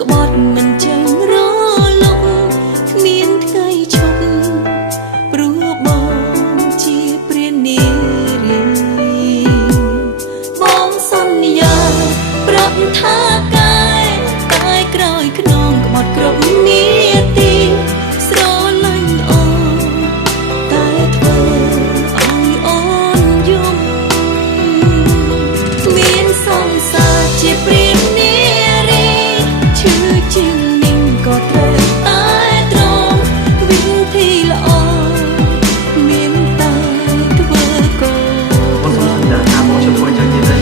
ក្បត់មិនចេញរលកគ្មានថ្ងៃឈប់ព្រោះបងជាព្រះនារីបងសន្យាប្រាប់ថាកាយតែក្រោយខ្នងក្បត់គ្រប់នាទីស្រឡាញ់អូនតែធ្វើឲ្យអូនយំមានសង្សារជាព្រះនារីឈឺជាងនាងក៏ត្រូវតែត្រង់វិធីល្អមានតែធ្វើកូនបងសន្យាថាបងជួយធ្វើយ៉ាងទៀតទេ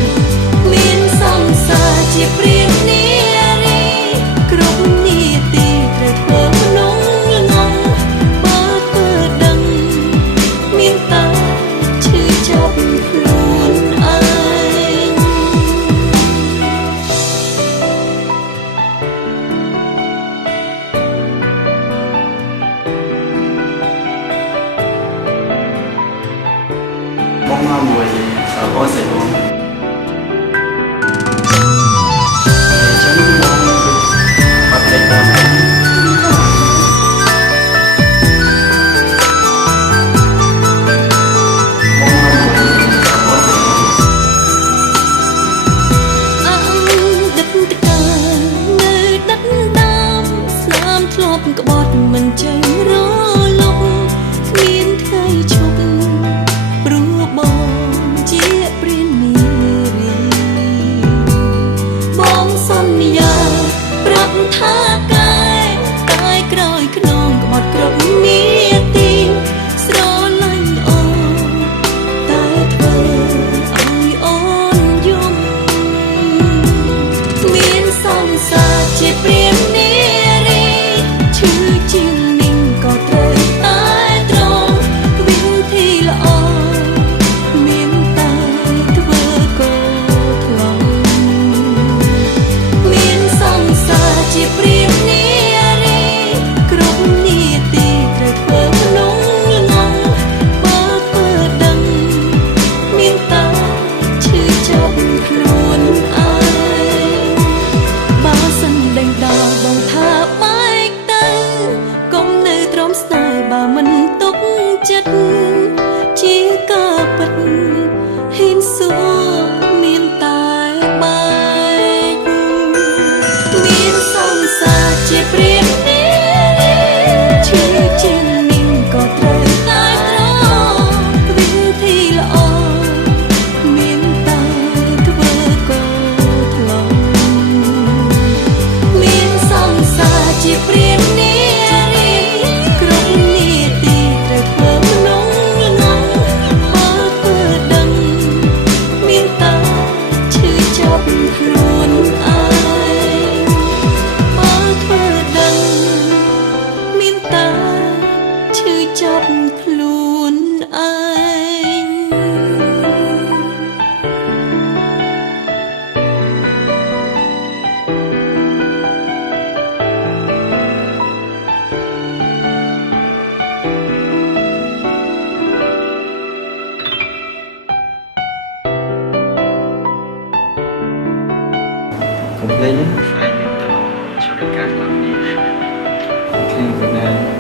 មានសង្សារជាព្រះនារីគ្រប់នាទីត្រូវធ្វើក្នុងល្ងងបើធ្វើដឹងមានតែឈឺចាប់ខ្លួនឯងបងមកមួយបងស្រីបងក្បត់មិនចេញរលកគ្មានថ្ងៃឈប់ព្រោះបងជាព្រះនារីបងសន្យាប្រាប់ថាកាយតែក្រោយខ្នងក្បត់គ្រប់នាទីស្រឡាញ់អូនតែធ្វើឲ្យអូនយំមានសង្សារជាព្រះនារីឈឺជាងនាងក៏ត្រូវតែត្រង់វិធីល្អមានតែធ្វើកូនថ្លង់មានសង្សារជាព្រះនារីគ្រប់នាទីត្រូវធ្វើក្នុងល្ងងបើធ្វើដឹងមានតែឈឺចាប់ខ្លួនឯងបើសិនដេញដោលបងថាស្នេហ៍បើមិនទុកចិត្តជាការពិតហ៊ានសួរមានតែបែកមានសង្សារជាព្រះនារីឈឺជាងនាងក៏ត្រូវតែត្រង់វិធីល្អមានតែធ្វើកូនថ្លង់មានសង្សារជាព្រះនាខ្លួនឯងបើធ្វើដឹងមានតែឈឺចាប់ខ្លួនឯងComplaining? I need to show the cat on me. Okay, good night.